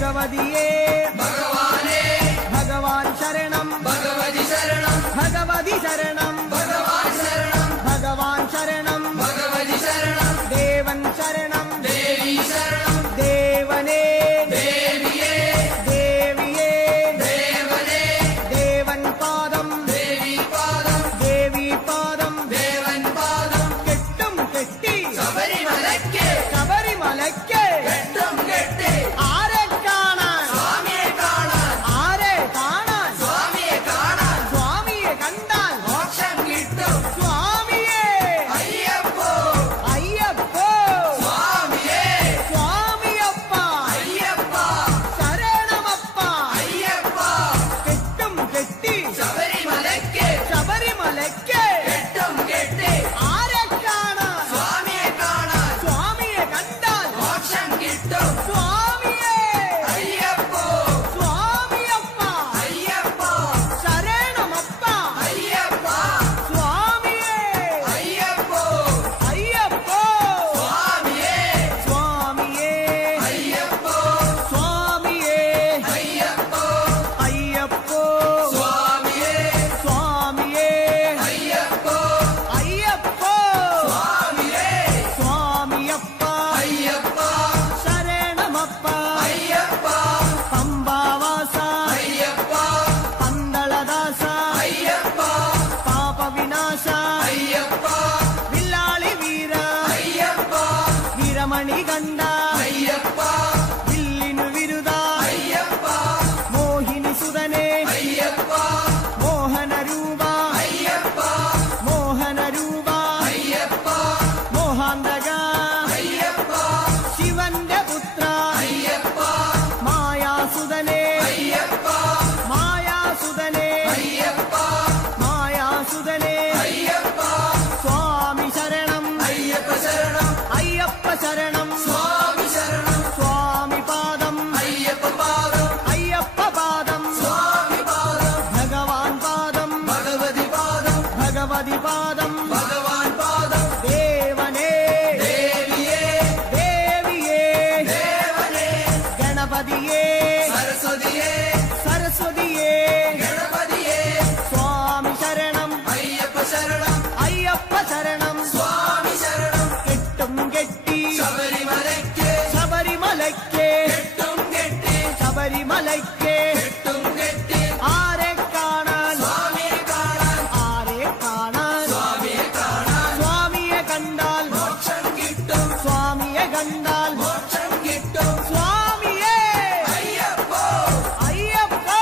ഭഗവതിയേ ഭഗവാനേ ഭഗവാൻ ശരണം ഭഗവതി ശരണം ഭഗവതി ശരണം ഭഗവാൻ ശരണം ഭഗവാൻ ശരണം ഭഗവതി ശരണം ദേവൻ ശരണം ദേവി ശരണം ദേവനേ ദേവിയേ ദേവിയേ ദേവനേ ദേവൻ പാദം ദേവി പാദം ദേവി പാദം ദേവൻ പാദം കെട്ടും കെട്ടി ശബരിമലയ്ക്ക് ശബരിമലയ്ക്ക് കെട്ടും കെട്ടി ആരെ കാണാൻ സ്വാമിയെ കാണാൻ ആരെ കാണാൻ സ്വാമിയെ കാണാൻ സ്വാമിയെ കണ്ടാൽ മോക്ഷം കിട്ടും സ്വാമിയേ അയ്യപ്പോ അയ്യപ്പോ സ്വാമിയേ സ്വാമിയപ്പ അയ്യപ്പ ശരണമപ്പ അയ്യപ്പ കെട്ടും കെട്ടി ശബരിമലയ്ക്ക് ശബരിമലയ്ക്ക് കെട്ടും കെട്ടി ആരെ കാണാൻ സ്വാമിയെ കാണാൻ സ്വാമിയെ കണ്ടാൽ മോക്ഷം കിട്ടും സ്വാമിയേ അയ്യപ്പോ സ്വാമിയപ്പ അയ്യപ്പ ശരണമപ്പ അയ്യപ്പ സ്വാമിയേ അയ്യപ്പോ അയ്യപ്പോ സ്വാമിയേ സ്വാമിയേ അയ്യപ്പോ സ്വാമിയേ അയ്യപ്പോ അയ്യപ്പോ സ്വാമിയേ സ്വാമിയേ അയ്യപ്പോ അയ്യപ്പോ സ്വാമിയേ സ്വാമിയപ്പ അയ്യപ്പ ശരണമപ്പ അയ്യപ്പ പമ്പാവാസ അയ്യപ്പ പന്തളദാസ അയ്യപ്പ പാപവിനാശ അയ്യപ്പ വില്ലാളി വീര അയ്യപ്പ വീരമണി കണ്ട അയ്യപ്പ വില്ലിനു വിരുദ അയ്യപ്പ മോഹിനി സുതനെ അയ്യപ്പ മോഹനരൂപ അയ്യപ്പ മോഹനരൂപ അയ്യപ്പ മോഹാന്തക അയ്യപ്പ ശിവന്റെ പുത്ര അയ്യപ്പ മായാസുതനെ അയ്യപ്പ മായാസുതനെ അയ്യപ്പ മായാസുതനെ അയ്യപ്പ സ്വാമി ശരണം അയ്യപ്പ ശരണം അയ്യപ്പ ശരണം സ്വാമി ശരണം സ്വാമി പാദം അയ്യപ്പ പാദം അയ്യപ്പ പാദം സ്വാമി പാദം ഭഗവാൻ പാദം ഭഗവതി പാദം ഭഗവതി പാദം ഭഗവാൻ പാദം ദേവനേ ദേവിയേ ദേവിയേ ദേവനേ ഗണപതിയേ സരസ്വതിയേ സരസ്വതിയേ ഗണപതിയേ സ്വാമി ശരണം അയ്യപ്പ ശരണം അയ്യപ്പ ശരണം സ്വാമി ശരണം കെട്ടും കെട്ടി ശബരിമലയ്ക്ക് ശബരിമലയ്ക്ക് കെട്ടും കെട്ടി ശബരിമലയ്ക്ക് കെട്ടും കെട്ടി ആരെ കാണാൻ സ്വാമിയെ കാണാൻ ആരെ കാണാൻ സ്വാമിയെ കാണാൻ സ്വാമിയെ കണ്ടാൽ മോക്ഷം കിട്ടും സ്വാമിയെ കണ്ടാൽ മോക്ഷം കിട്ടും സ്വാമിയേ അയ്യപ്പോ അയ്യപ്പോ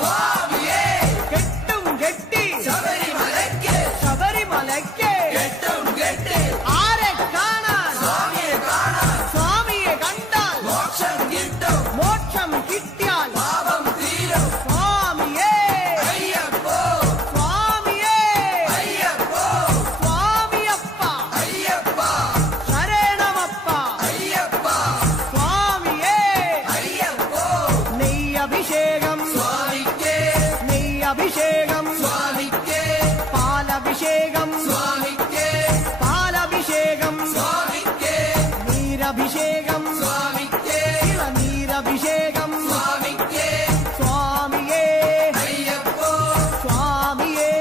സ്വാമിയേ കെട്ടും കെട്ടി ശബരിമലയ്ക്ക് ശബരിമലയ്ക്ക് കെട്ടും കെട്ടി ആരെ കാണാൻ സ്വാമിയെ കാണാൻ സ്വാമിയെ കണ്ടാൽ മോക്ഷം കിട്ടും മോക്ഷം കിട്ടിയാൽ പാപം തീരും സ്വാമിയേ അയ്യപ്പോ സ്വാമിയേ അയ്യപ്പോ സ്വാമിയപ്പ അയ്യപ്പ ശരണമപ്പ അയ്യപ്പ സ്വാമിയേ അയ്യപ്പോ നെയ്യഭിഷേകം സ്വാമിക്കേ നെയ്യഭിഷേകം സ്വാമിക്കേ പാലഭിഷേകം സ്വാമിക്കേ പാലഭിഷേകം സ്വാമിക്കേ നീരഭിഷേകം സ്വാമിക്കേ നീരഭിഷേകം സ്വാമിക്കേ സ്വാമിയേ അയ്യപ്പോ സ്വാമിയേ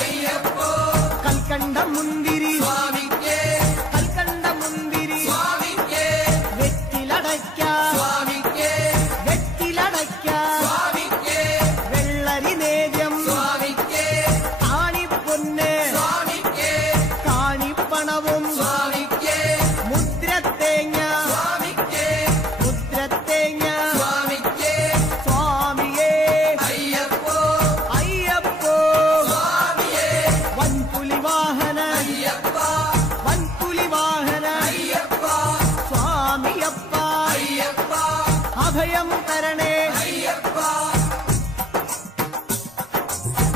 അയ്യപ്പോ കൽക്കണ്ട മുന്തിരി സ്വാമിക്കേ കൽക്കണ്ട മുന്തിരി സ്വാമിക്കേ വെറ്റിലടയ്ക്ക സ്വാമിക്കേ വെറ്റിലടയ്ക്ക സ്വാമിക്കേ വെള്ളരി നേദ്യം സ്വാമിക്കേ കാണിപ്പൊന്ന് സ്വാമിക്കേ കാണിപ്പണവും സ്വാമിക്കേ മുദ്രത്തേങ്ങ സ്വാമിക്കേ മുദ്രത്തേങ്ങ സ്വാമിക്കേ സ്വാമിയേ അയ്യപ്പോ അയ്യപ്പോ സ്വാമിയേ വൻപുലി വാഹന അയ്യപ്പ വൻപുലി വാഹന അയ്യപ്പ സ്വാമിയപ്പ അയ്യപ്പ അഭയം തരണേ അയ്യപ്പ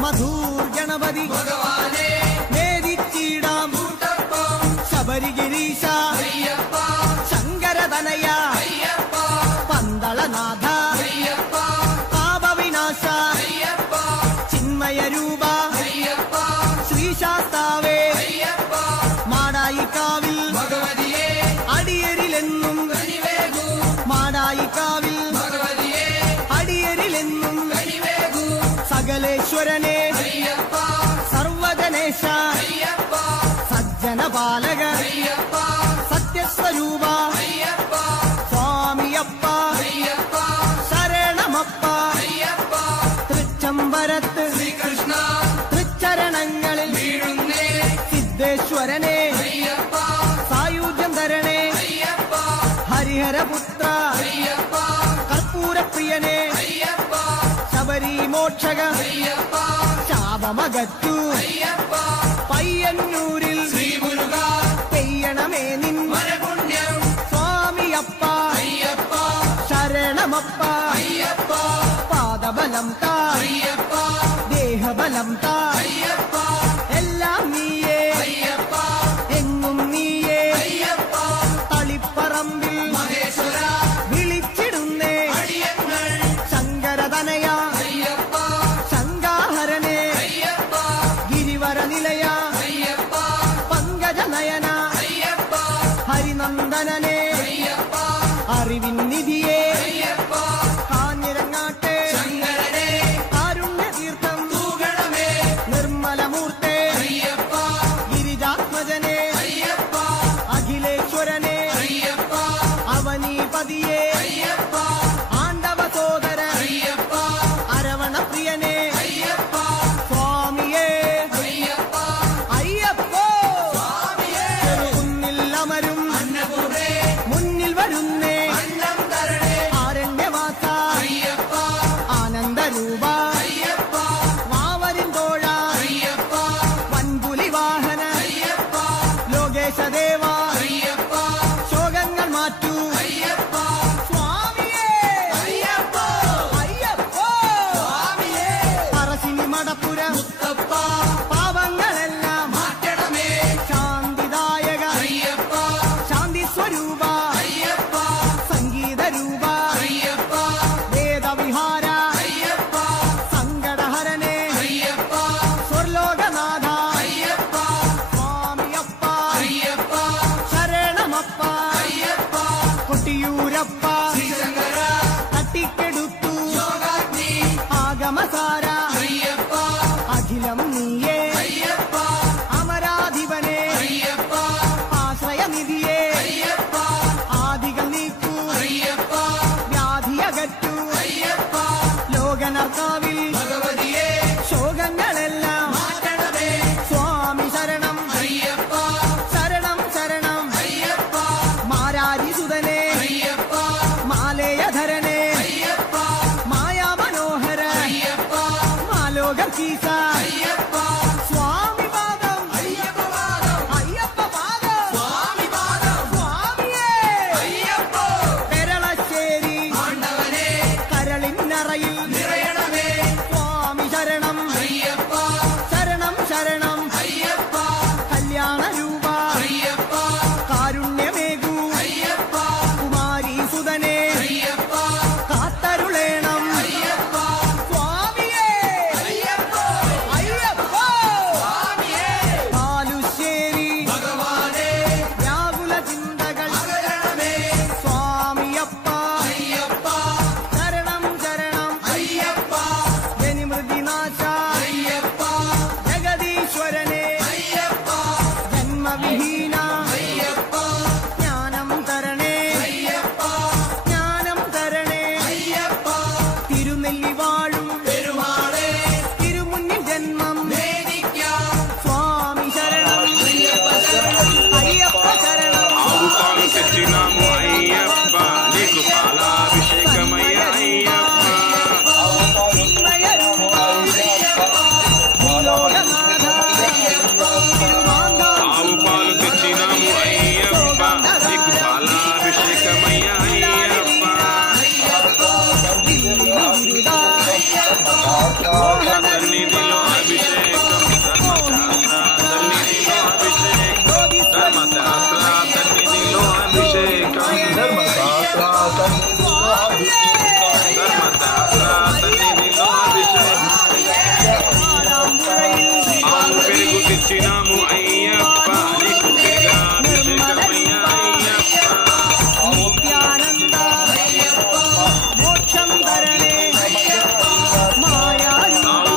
മധൂർ ഗണപതി ഭഗവാനേ നേരിച്ചിടാം കൂട്ടപ്പം ശബരിഗിരീശ അയ്യപ്പ ശങ്കരതനയ അയ്യപ്പ പന്തളനാഥ അയ്യപ്പ പാപവിനാശ അയ്യപ്പ ചിന്മയരൂപ അയ്യപ്പ ശ്രീശാസ്താവേ അയ്യപ്പ മാടായിക്കാവിൽ ഭഗവതിയേ അടിയരിലെന്നും കനിവേകൂ മാടായിക്കാവിൽ ഭഗവതി ലോകപാലക അയ്യപ്പ സത്യസ്വരൂപ അയ്യപ്പ സ്വാമിയപ്പ അയ്യപ്പ ശരണമപ്പ അയ്യപ്പ തൃച്ചംബരത്ത് ശ്രീകൃഷ്ണ തൃച്ചരണങ്ങളിൽ വീഴുന്നേ സിദ്ധേശ്വരനെ അയ്യപ്പ സായുജ്യം തരണേ അയ്യപ്പ ഹരിഹരപുത്ര അയ്യപ്പ കർപ്പൂരപ്രിയനെ അയ്യപ്പ ശബരി മോക്ഷക അയ്യപ്പ ശാപമകറ്റു അയ്യപ്പ പയ്യന്നൂരിൽ ശ്രീമുരുക പെയ്യണമേ നിൻ വരപുണ്യം സ്വാമിയപ്പ അയ്യപ്പ ശരണമപ്പ അയ്യപ്പ പാദബലം താ അയ്യപ്പ ദേഹബലം താ അയ്യപ്പ എല്ലാം നീയേ അയ്യപ്പ എങ്ങും നീയേ അയ്യപ്പ തളിപ്പറമ്പിൽ മഹേശ്വര വിളിച്ചിടുന്നേ അടിയങ്ങൾ ശങ്കരതനയ അയ്യപ്പ ശങ്കാഹരനെ അയ്യപ്പ ഗിരിവര നിലയ അയ്യപ്പ പങ്കജനയന അയ്യപ്പ ഹരിനന്ദനനെ അയ്യപ്പ അറിവിൻ നിധിയെ അയ്യപ്പ കാഞ്ഞിരങ്ങാട്ടെ ശങ്കരനെ കാരുണ്യതീർത്ഥം തൂകണമേ നിർമ്മലമൂർത്തെ അയ്യപ്പ ഗിരിജാത്മജനെ അയ്യപ്പ അഖിലേശ്വരനെ അയ്യപ്പ അവനീപതിയെ അയ്യപ്പ ആണ്ടവ സോദര അയ്യപ്പ അരവണപ്രിയനെ അയ്യപ്പ സ്വാമിയേ അയ്യപ്പ അയ്യപ്പോ സ്വാമിയേ കുന്നിൽ അമരും അന്നപൂർണേ മുന്നിൽ വരുന്നേ അന്നം തരണേ ആരണ്യവാസ അയ്യപ്പ ആനന്ദരൂപ അയ്യപ്പ വാവരിൻ തോഴ അയ്യപ്പ വൻപുലി വാഹന അയ്യപ്പ ലോകേശദേവ അയ്യപ്പ ശോകങ്ങൾ മാറ്റൂ അയ്യപ്പ സ്വാമിയേ അയ്യപ്പ അയ്യപ്പോ സ്വാമിയേ പറശ്ശിനി മടപ്പുരം മുത്തപ്പ പാവങ്ങളെല്ലാം മാറ്റണമേ ശാന്തിദായക അയ്യപ്പ ശാന്തി സ്വരൂപ അയ്യപ്പ സംഗീതരൂപ അയ്യപ്പ വേദവിഹാര അയ്യപ്പ സങ്കടഹരനെ അയ്യപ്പ സ്വർലോകനാഥ അയ്യപ്പ സ്വാമിയപ്പ അയ്യപ്പ ശരണമപ്പ അയ്യപ്പ കൊട്ടിയൂരപ്പ ശ്രീശങ്കര തട്ടിക്കെടുത്തു യോഗാഗ്നി ആഗമസാര അയ്യപ്പ അഖിലം നീയേ അയ്യപ്പ അമരാധിപനെ അയ്യപ്പ ആശ്രയനിധിയെ അയ്യപ്പ ആദികൾ നീക്കൂ അയ്യപ്പ വ്യാധിയകറ്റു അയ്യപ്പ ലോകനർക്കാവിൽ ഭഗവതിയെ ശോകങ്ങളെല്ലാം മാറ്റണമേ സ്വാമി ശരണം അയ്യപ്പ ശരണം ശരണം അയ്യപ്പ മാരാരിസുതനെ അയ്യപ്പ മാലേയധരനെ അയ്യപ്പ മായാമനോഹര അയ്യപ്പ മാലോകീസ അയ്യപ്പ സ്വാമി പാദം അയ്യപ്പ പാദം അയ്യപ്പ പാദം സ്വാമി പാദം സ്വാമിയേ അയ്യപ്പ പെരളശ്ശേരി ആണ്ടവനെ കരളിന്നറയിൽ നിറയണമേ സ്വാമി ശരണം അയ്യപ്പ ശരണം ശരണം അയ്യപ്പ കല്യാണരൂപ അയ്യപ്പ കാരുണ്യമേകൂ അയ്യപ്പ കുമാരീസുതനെ അയ്യപ്പ കാത്തരുളേണം അയ്യപ്പ സ്വാമിയേ അയ്യപ്പ അയ്യപ്പോ സ്വാമിയേ പാലുശ്ശേരി ഭഗവാനെ വ്യാകുല ചിന്തകൾ അകരണമേ സ്വാമിയപ്പ അയ്യപ്പ ശരണം ശരണം അയ്യപ്പ ജനിമൃതിനാശ അയ്യപ്പ ജഗദീശ്വരനെ അയ്യപ്പ ജന്മവിഹീന അയ്യപ്പ ജ്ഞാനം തരണേ അയ്യപ്പ ജ്ഞാനം തരണേ അയ്യപ്പ തിരുനെല്ലി വാഴും പെരുമാളെ തിരുമുന്നിൽ ജന്മം വേദിക്കാം സ്വാമി ശരണം അയ്യപ്പ ശരണം അയ്യപ്പ ശരണം ఆవుపాలు తెచ్చినాము అయ్యప్ప నీకు పాలాభిషేకమయ్య అయ్యప్ప ചിന്മയരൂപ ലോകനാഥ തിരുവാങ്കാ ఆవు పాలు తెచ్చినాము అయ్యప్ప నీకు పాలాభిషేకమయ్య అయ్యప్ప సన్నిధిలో అభిషేకం ధర్మశాస్త్ర సన్నిధిలో అభిషేకం ధర్మశాస్త్ర సన్నిధిలో అభిషేకం ఆవు పెరుగు తెచ్చినాము అయ్యప్ప నీకు పెరుగాభిషేకమయ్య అయ్యప్ప నిత్యానంద మోక్షం ధరణే మాయా ఆవు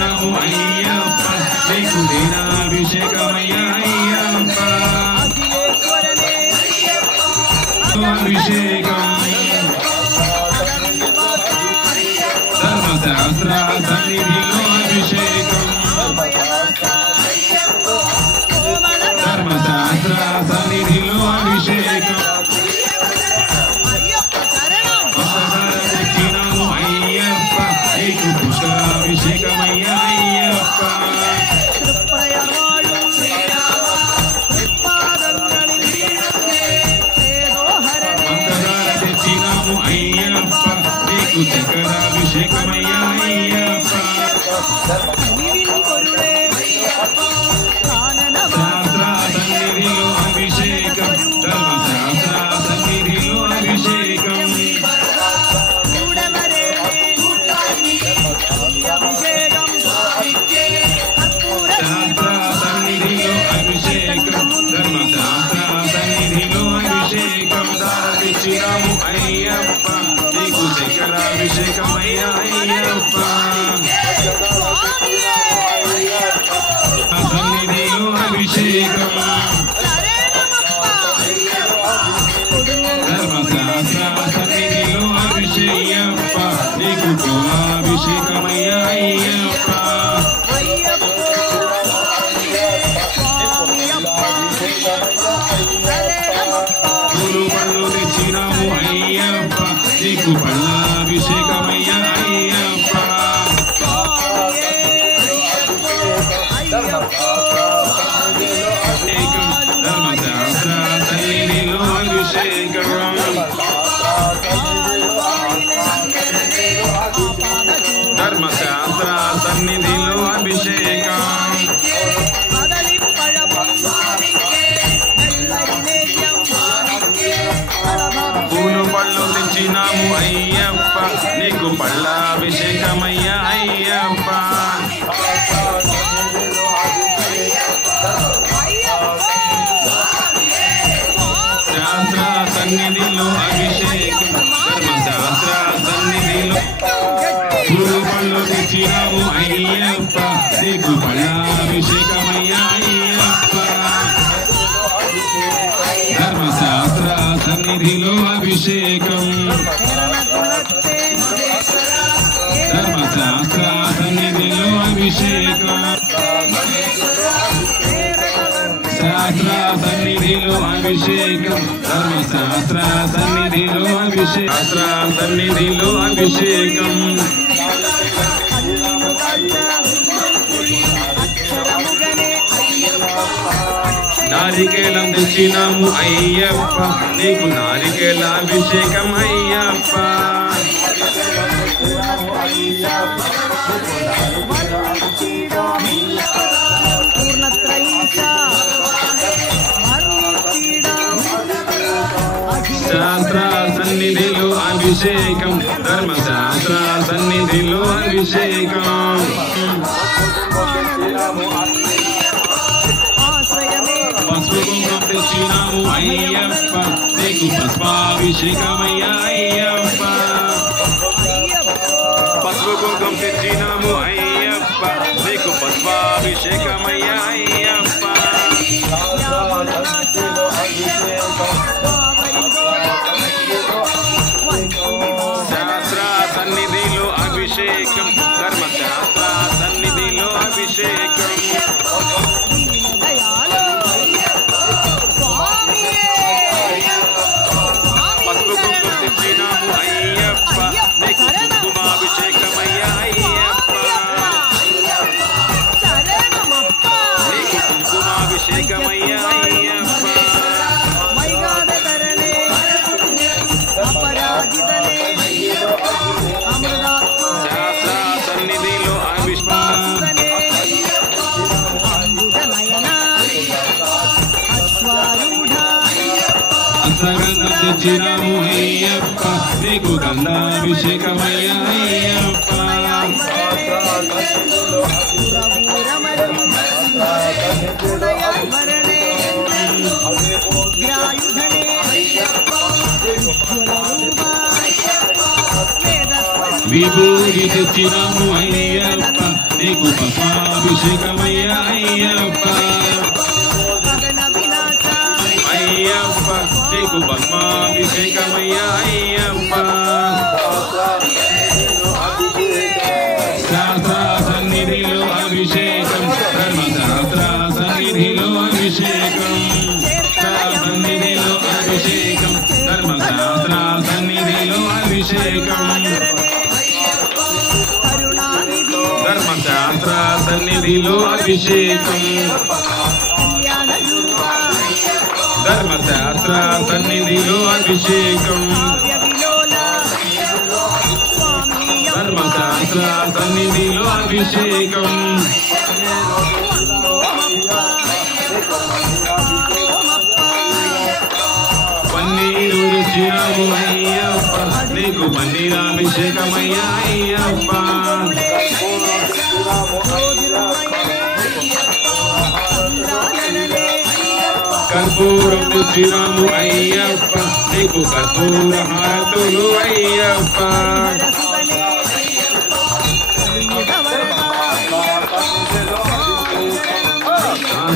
తెచ్చినాము అయ్యప్ప నీకు దీనాభిషేకమయ్యా అయ్యప్ప అఖిలేశ్వరనే అభిషేకం ధర్మశాస్త్ర సన్నిధిలో అభిషేకం ధర్మశాస్త్ర సన్నిధిలో అభిషేకం అయ్యప్ప శరణం తెచ్చినాము అయ్యప్ప నీకు పుష్కరాభిషేకమయ్యా అయ్యప్ప തൃപ്രയവാഴും തൃപ്പാദങ്ങളിൽ ചേതോഹരണേ తెచ్చినాము అయ్యప్ప నీకు చక్రాభిషేకమయ్యా అయ్యప్ప അലിവിൻ പൊരുളേ കാനനവാ శాస్త్ర సన్నిధిలో అభిషేకం ధర్మశాస్త్ర సన్నిధిలో అభిషేకం കൂടവരേണേ അഭിഷേകം കർപ്പൂര శాస్త్ర సన్నిధిలో అభిషేకం ధర్మశాస్త్ర సన్నిధిలో అభిషేకం తెచ్చినాము అయ్యప్ప నీకు చక్రాభిషేకమయ్యా అయ్యప్ప స్వామియే సన్నిధిలో అభిషేకం శరణమప్ప ధర్మశాస్త్ర సన్నిధిలో అభిషేకప్ప నీకు కులాభిషేకమయ్యా అయ్యప్ప అయ్యప్ప స్వామియప్ప శరణమప్ప పూలు పళ్ళు తెచ్చినాము అయ్యప్ప నీకు పళ్ళాభిషేకమయ్యా అయ్యప్ప స్వామియే అయ్యప్ప అభిషేకం ధర్మశాస్త్ర సన్నిధిలో అభిషేకం ధర్మశాస్త్ర సన్నిధిలో అభిషేకం పూలు పళ్ళు తెచ్చినాము అయ్యప్ప నీకు పళ్ళాభిషేకమయ్యా అయ్యప్ప శాస్త్ర సన్నిధిలో అభిషేకం ధర్మశాస్త్ర సన్నిధిలో పూలు పళ్ళు తెచ్చినాము అయ్యప్ప నీకు పళ్ళాభిషేకమయ్యా అయ్యప్ప ధర్మశాస్త్ర సన్నిధిలో అభిషేకం ధర్మశాస్త్ర సన్నిధిలో అభిషేకం శాస్త్ర సన్నిధిలో అభిషేకం ధర్మశాస్త్ర సన్నిధిలో అభిషేకం శాస్త్ర సన్నిధిలో అభిషేకం నారికేళం తెచ్చినాము అయ్యప్ప నీకు నారికేళాభిషేకం అయ్యప్ప శాస్త్ర సన్నిధిలో అభిషేకం ధర్మశాస్త్ర సన్నిధిలో అభిషేకం పసుపు కుంకుమ తెచ్చినాము అయ్యప్ప నీకు పసుపాభిషేకమయ్యా అయ్యప్ప పసుపు కుంకుమ తెచ్చినాము అయ్యప్ప నీకు పసుపాభిషేకమయ్యా అయ్యప్ప శాస్త్ర సన్నిధిలో అభిషేకం ధర్మశాస్త్ర సన్నిధిలో అభిషేకం పసుపు కుంకుమ తెచ్చినాము అయ్యప్ప నీకు కుంకుమాభిషేకమయ్యా అయ్యప్ప నీకు కుంకుమాభిషేకమయ్యా అయ్యప్ప శాస్త్ర సన్నిధిలో అభిషేకం అసగంధం తెచ్చినాము అయ్యప్ప నీకు గంధాభిషేకమయ్యా అయ్యప్ప విభూతి తెచ్చినాము అయ్యప్ప నీకు భస్మాభిషేకమయ్యా అయ్యప్ప గగన వినాశ అయ్యప్ప నీకు భస్మాభిషేకమయ్యా అయ్యప్ప శాస్త్ర సన్నిధిలో అభిషేకం ధర్మశాస్త్ర సన్నిధిలో అభిషేకం సన్నిధిలో అభిషేకం ధర్మశాస్త్ర సన్నిధిలో అభిషేకం కరుణానిధి ధర్మశాస్త్ర సన్నిధిలో అభిషేకం కళ్యాణ రూప ధర్మశాస్త్ర సన్నిధిలో అభిషేకం కావ్య విలోల స్వామి ధర్మశాస్త్ర సన్నిధిలో అభిషేకం పన్నీరు రుచిరాము అయ్యప్ప నీకు పన్నీరాభిషేకమయ్యా అయ్యప్ప కర్పూరం రుచిరాము అయ్యప్ప నీకు కర్పూర హారతులు అయ్యప్ప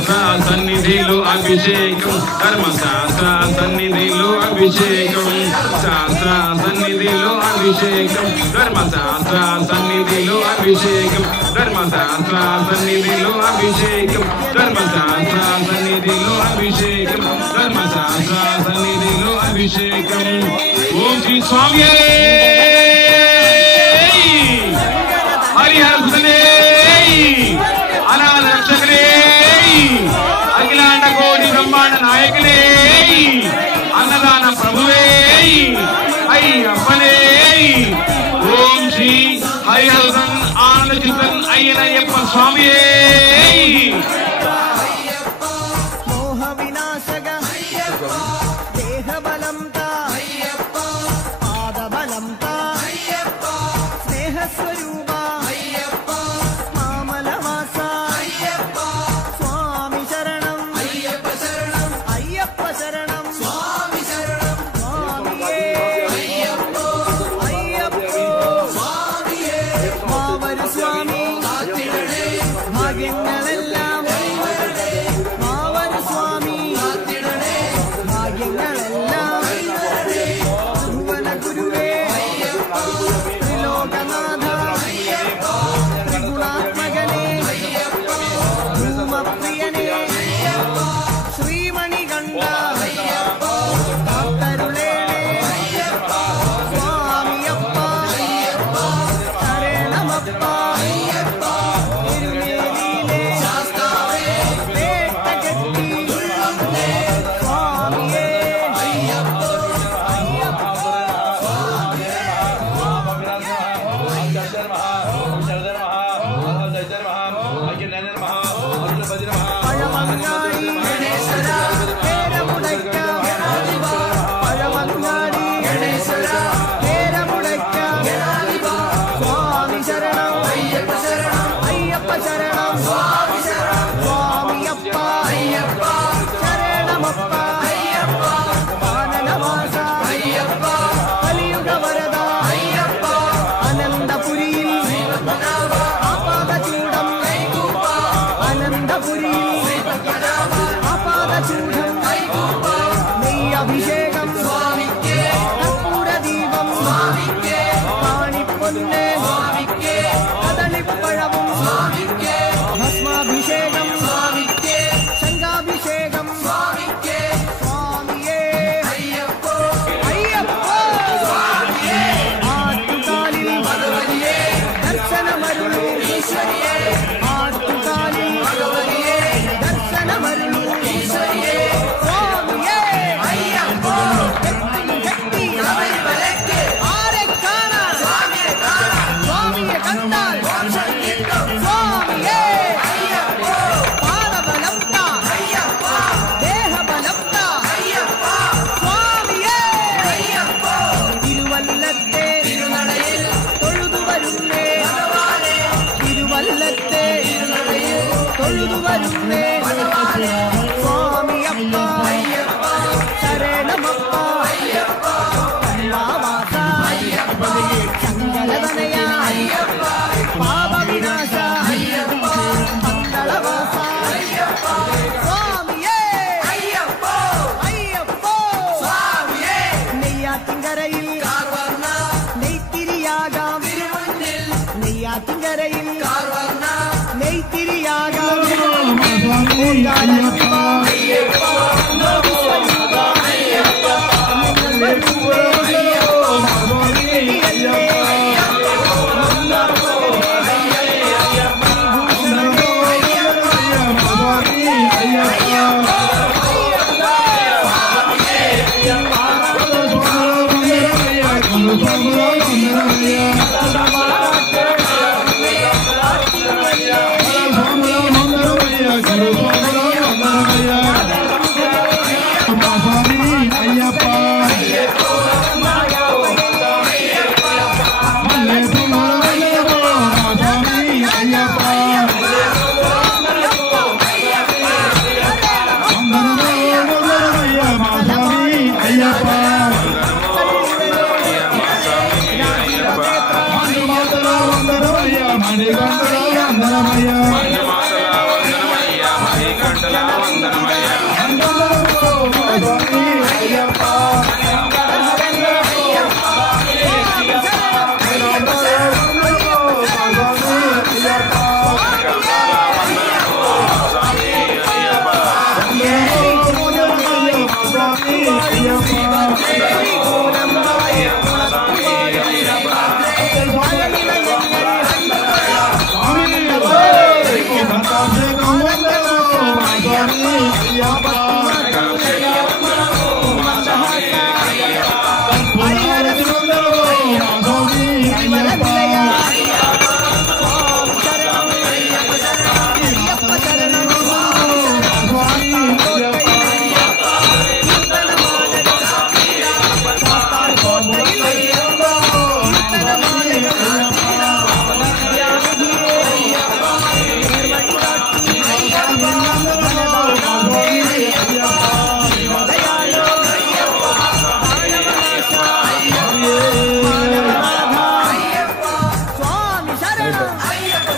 శాస్త్ర సన్నిధిలో అభిషేకం ధర్మశాస్త్ర సన్నిధిలో అభిషేకం శాస్త్ర సన్నిధిలో అభిషేకం ధర్మశాస్త్ర సన్నిధిలో అభిషేకం ధర్మశాస్త్ర సన్నిధిలో అభిషేకం ధర్మశాస్త్ర సన్నిధిలో అభిషేకం ధర్మశాస్త్ర సన్నిధిలో అభిషేకం ఓం శ్రీ స్వామి హరిహర సుతనే అనాథ రక్షకులే అఖిలాండ కోటి బ్రహ్మాండ నాయకులే అన్నదాన ప్రభువే అయ్యప్పనే ఓం శ్రీ హరిహరన్ ఆనంద చిత్తన్ అయ్యనయ్యప్ప స్వామియే మోహ వినాశగ దేహ బలంతా పాద బలంతా స్నేహ స్వరూప మామల వాస స్వామి శరణం అయ్యప్ప శరణం స్వామియే అయ్యప్పో മാവരു സ്വാമി ഭാഗ്യങ്ങളെല്ലാം മാവരു സ്വാമി ഭാഗ്യങ്ങളെല്ലാം ഭുവന ഗുരുവേ ത്രിലോകനാഥ ത്രിഗുണാത്മകനേ ധൂമപ്രിയനേ ശ്രീമണികണ്ഠ കാത്തരുളേണേ സ്വാമിയപ്പ ശരണമപ്പ തിരുമേനിയിലെ വേട്ടകെട്ടി സ്വാമിയേ പഴമങ്ങാടി പേരമുടയ്ക്ക പഴമങ്ങാടി പേരമുടയ്ക്ക സ്വാമി ശരണം അയ്യപ്പ ശരണം സ്വാമിയപ്പ ശരണമപ്പ ആനനവാസ കലിയുഗ വരദ അനന്തപുരിയിൽ ആപാദചൂടം അനന്തപുരിയിൽ ആപാദചൂടം നെയ്യഭിഷേകം കർപ്പൂരദീപം കാണിപ്പൊന്ന് കദളിപ്പഴവും ഭസ്മാഭിഷേകം ശംഖാഭിഷേകം സ്വാമിയേ അയ്യപ്പോ ആറ്റുകാലിൽ ദർശനമരുളൂ ആറ്റുകാലിൽ ദർശനമരുളൂ സ്വാമിയേ അയ്യപ്പോ ശക്തി ആരെ കാണാൻ സ്വാമിയെ കണ്ടാൽ സ്വാമിയേ പാദബലം താ ദേഹബലം താ സ്വാമിയേ തിരുവല്ലത്തെ തൊഴുതു വരുന്നേ തിരുവല്ലത്തെ തൊഴുതു വരുന്നേ സ്വാമിയപ്പ ശരണമപ്പ കല്ലാവാസ ശങ്കരതനയ പാപവിനാശ തിരിയാകാതെ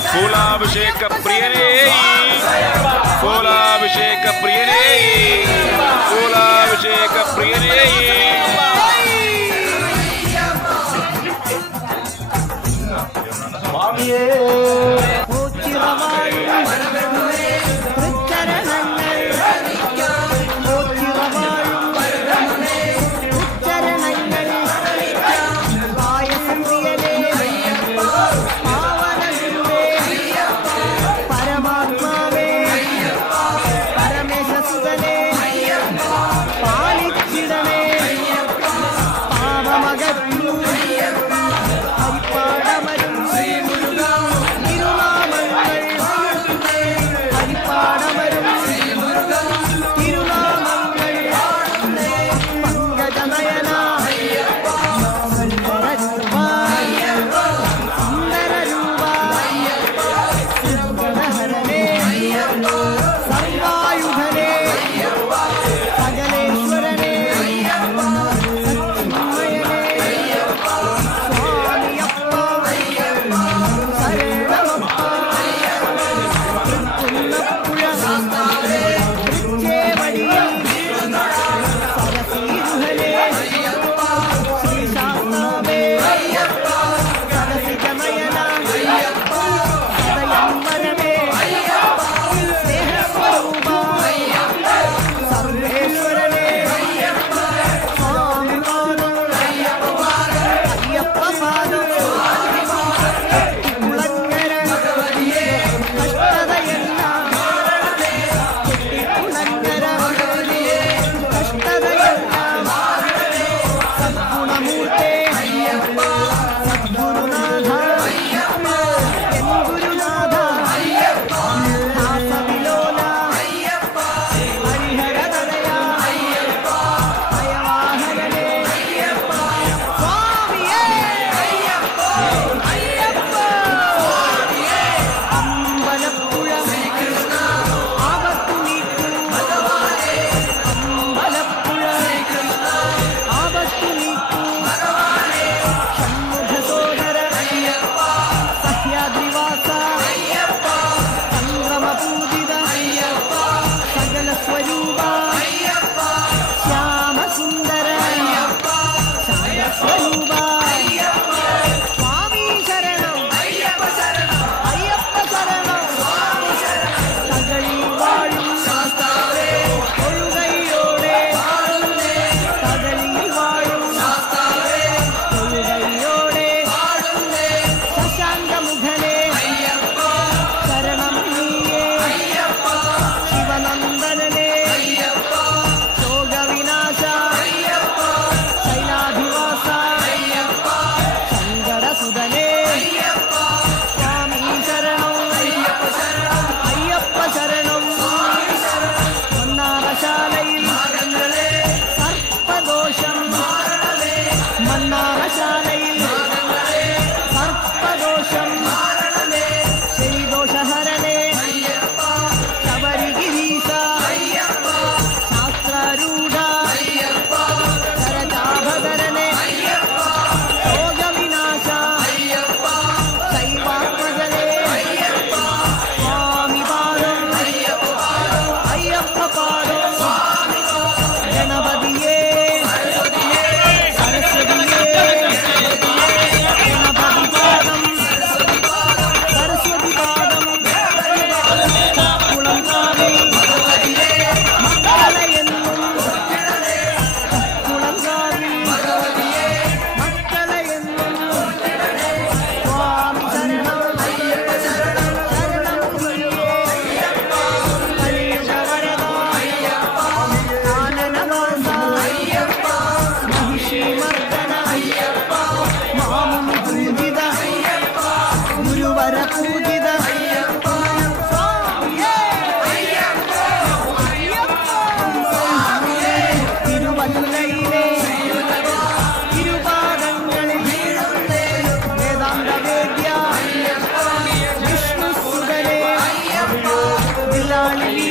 ఫూలాభిషేక ప్రియనే ఫూలాభిషేక ప్రియనే ఫూలాభిషేక ప్రియనే സ്വാമിയേ Ayappa നാളിൽ